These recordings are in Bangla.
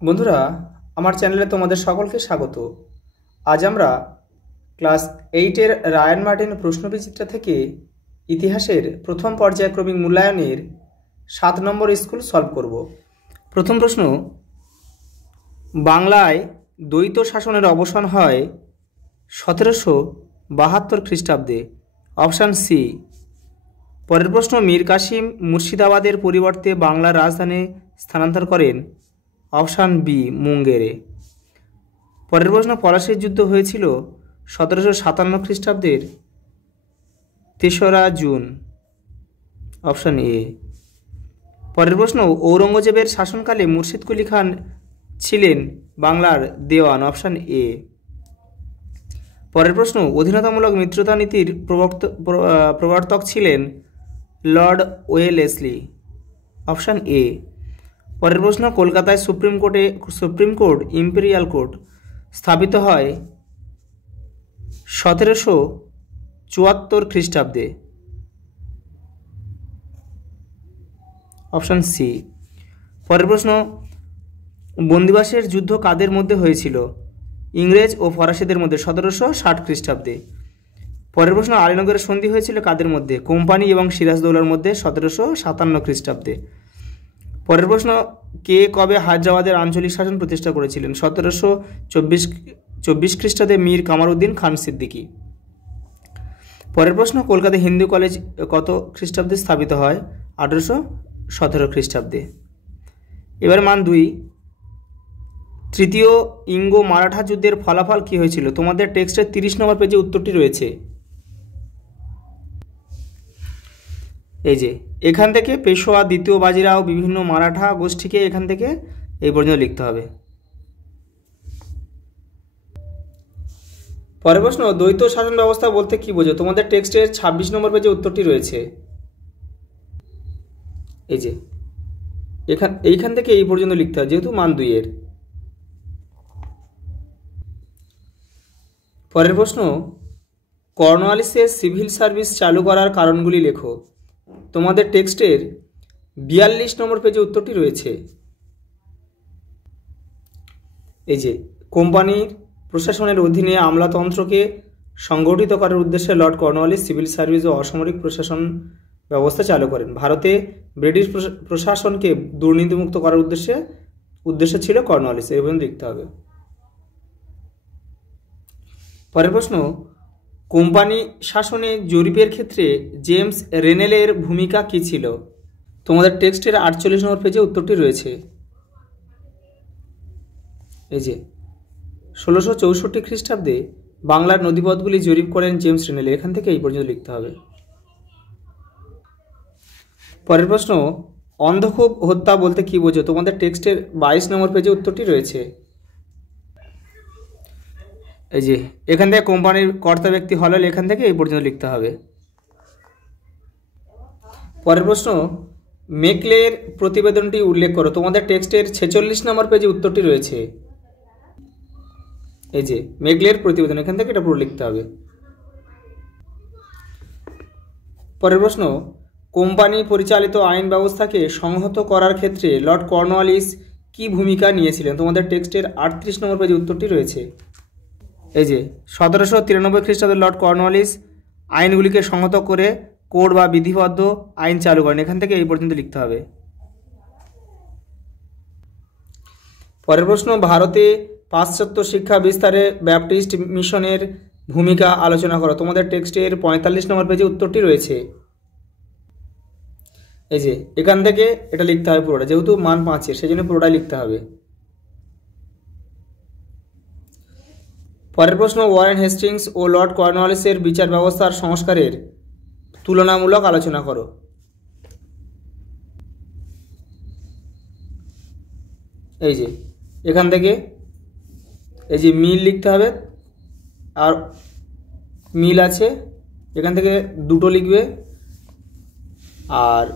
বন্ধুরা, আমার চ্যানেলে তোমাদের সকলকে স্বাগত। আজ আমরা ক্লাস 8-এর রায়ান মার্টিন প্রশ্নবিচিত্রা থেকে ইতিহাসের প্রথম পর্যায়ক্রমিক মূল্যায়নের 7 নম্বর স্কুল সলভ করব। প্রথম প্রশ্ন, বাংলায় দ্বৈত শাসনের অবসান হয় 1772 খ্রিস্টাব্দে। Option C. পরের প্রশ্ন, মীর কাসিম মুর্শিদাবাদের পরিবর্তে বাংলার রাজধানী স্থানান্তর করেন। অপশান বি, মুঙ্গেরে। পরের প্রশ্ন, পলাশীর যুদ্ধ হয়েছিল 1757 খ্রিস্টাব্দের 3রা জুন। Option A. পরের প্রশ্ন, ঔরঙ্গজেবের শাসনকালে মুর্শিদ কুলি খান ছিলেন বাংলার দেওয়ান। Option A. পরের প্রশ্ন, অধীনতামূলক মিত্রতা নীতির প্রবর্তক ছিলেন লর্ড ওয়েলেসলি। Option A. পরের প্রশ্ন, কলকাতায় সুপ্রিম কোর্ট ইম্পেরিয়াল কোর্ট স্থাপিত হয় 1774 খ্রিস্টাব্দে। Option C. পরের প্রশ্ন, বন্দিবাসের যুদ্ধ কাদের মধ্যে হয়েছিল? ইংরেজ ও ফরাসিদের মধ্যে 1760 খ্রিস্টাব্দে। পরের প্রশ্ন, আলীনগরের সন্ধি হয়েছিল কাদের মধ্যে? কোম্পানি এবং সিরাজদৌলার মধ্যে 1757 খ্রিস্টাব্দে। পরের প্রশ্ন, কে কবে হায়দ্রাবাদের আঞ্চলিক শাসন প্রতিষ্ঠা করেছিলেন? 1724 খ্রিস্টাব্দে মীর কামারউদ্দিন খান সিদ্দিকী। পরের প্রশ্ন, কলকাতা হিন্দু কলেজ কত খ্রিস্টাব্দে স্থাপিত হয়? 1817 খ্রিস্টাব্দে। এবার মান 2, তৃতীয় ইঙ্গো মারাঠা যুদ্ধের ফলাফল কী হয়েছিল? তোমাদের টেক্সটের 30 নম্বর পেজে উত্তরটি রয়েছে। এই যে এখান থেকে পেশোয়া, দ্বিতীয় বাজিরাও, বিভিন্ন মারাঠা গোষ্ঠীকে এখান থেকে এই পর্যন্ত লিখতে হবে। পরের প্রশ্ন, দ্বৈত শাসন ব্যবস্থা বলতে কি বোঝো? তোমাদের টেক্সটের 26 নম্বর পেজে উত্তরটি রয়েছে। এই যে এইখান থেকে এই পর্যন্ত লিখতে হবে, যেহেতু মান 2 এর। পরের প্রশ্ন, কর্নওয়ালিসের সিভিল সার্ভিস চালু করার কারণগুলি লেখো। তোমাদের টেক্সটের 42 নম্বর পেজে উত্তরটি রয়েছে। এই যে কোম্পানির প্রশাসনের অধীনে আমলাতন্ত্রকে সংগঠিত করার উদ্দেশ্যে লর্ড কর্নওয়ালিস সিভিল সার্ভিস ও অসামরিক প্রশাসন ব্যবস্থা চালু করেন। ভারতে ব্রিটিশ প্রশাসনকে দুর্নীতিমুক্ত করার উদ্দেশ্য ছিল কর্নওয়ালিস। এই পর্যন্ত লিখতে হবে। পরের প্রশ্ন, কোম্পানি শাসনে জরিপের ক্ষেত্রে জেমস রেনেলের ভূমিকা কী ছিল? তোমাদের টেক্সটের 48 নম্বর পেজে উত্তরটি রয়েছে। এই যে 1664 খ্রিস্টাব্দে বাংলার নদীপথগুলি জরিপ করেন জেমস রেনেল। এখান থেকে এই পর্যন্ত লিখতে হবে। পরের প্রশ্ন, অন্ধকূপ হত্যা বলতে কি বোঝো? তোমাদের টেক্সটের 22 নম্বর পেজে উত্তরটি রয়েছে। এই যে এখান থেকে কোম্পানির কর্তা ব্যক্তি হলেন, এখান থেকে এই পর্যন্ত লিখতে হবে। পরের প্রশ্ন, মেকলের প্রতিবেদনটি উল্লেখ করো। তোমাদের টেক্সটের 46 নম্বর পেজে উত্তরটি রয়েছে। এই যে মেকলের প্রতিবেদন, এখান থেকে এটা পুরো লিখতে হবে। পরের প্রশ্ন, কোম্পানি পরিচালিত আইন ব্যবস্থাকে সংহত করার ক্ষেত্রে লর্ড কর্নওয়ালিস কি ভূমিকা নিয়েছিলেন? তোমাদের টেক্সটের 38 নম্বর পেজে উত্তরটি রয়েছে। এই যে 1793 খ্রিস্টাব্দে লর্ড কর্নওয়ালিস আইনগুলিকে সংহত করে কোড বা বিধিবদ্ধ আইন চালু করেন। এখান থেকে এই পর্যন্ত লিখতে হবে। পরের প্রশ্ন, ভারতে পাশ্চাত্য শিক্ষা বিস্তারে ব্যাপটিস্ট মিশনের ভূমিকা আলোচনা করো। তোমাদের টেক্সটের 45 নম্বর পেজে উত্তরটি রয়েছে। এই যে এখান থেকে এটা লিখতে হবে পুরোটা, যেহেতু মান 5 সেই জন্য পুরোটাই লিখতে হবে। পরের প্রশ্ন, ওয়ারেন হেস্টিংস ও লর্ড কর্নওয়ালিসের বিচার ব্যবস্থার সংস্কারের তুলনামূলক আলোচনা করো। এই যে এখান থেকে এই যে মিল লিখতে হবে, আর মিল আছে এখান থেকে 2টো লিখবে, আর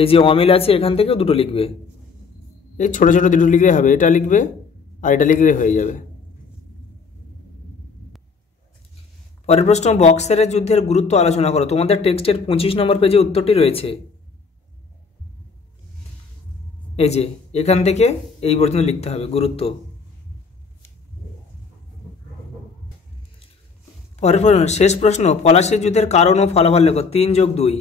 এই যে অমিল আছে এখান থেকেও 2টো লিখবে। এই ছোট ছোট 2টো লিখলে হবে, এটা লিখবে আর এটা লিখলে হয়ে যাবে। পরের প্রশ্ন, বক্সারের যুদ্ধের গুরুত্ব আলোচনা করো। তোমাদের টেক্সটের 25 নম্বর পেজে উত্তরটি রয়েছে। এই যে এখান থেকে এই পর্যন্ত লিখতে হবে গুরুত্ব। পরের প্রশ্ন, শেষ প্রশ্ন, পলাশীর যুদ্ধের কারণ ও ফলাফল লেখো। 3+2।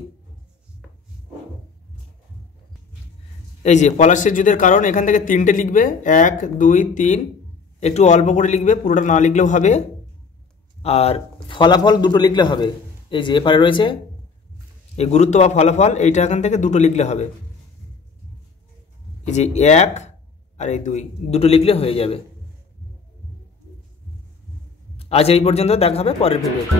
এই যে পলাশীর যুদ্ধের কারণ, এখান থেকে 3টে লিখবে, 1 2 3, একটু অল্প করে লিখবে, পুরোটা না লিখলেও হবে। আর ফলাফল 2টো লিখলে হবে। এই যে এপারে রয়েছে এই গুরুত্ব বা ফলাফল, এইটা এখান থেকে 2টো লিখলে হবে। এই যে 1 আর এই 2, 2টো লিখলে হয়ে যাবে। আজ এই পর্যন্ত, দেখা হবে পরের ভিডিওতে।